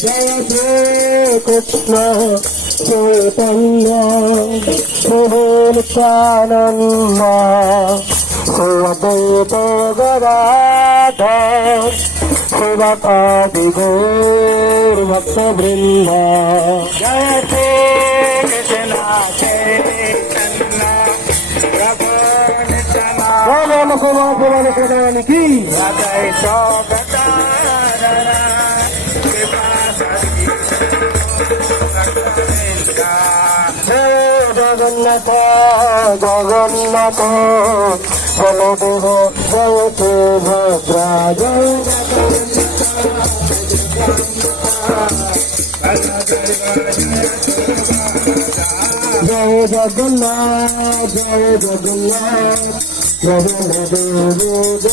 Jai Shri Krishna Chaitanya Prabhu Nityananda Shri Advaita Gadadhar Shivakadi Gaur Bhakta Vrinda Jai Shri Krishna Chaitanya Prabhu Nityananda Ki Advaita Gadadhar Jagannath Jagannath Baladev Jayate Bhadra Joy Jagannath Joy Jagannath Jagannath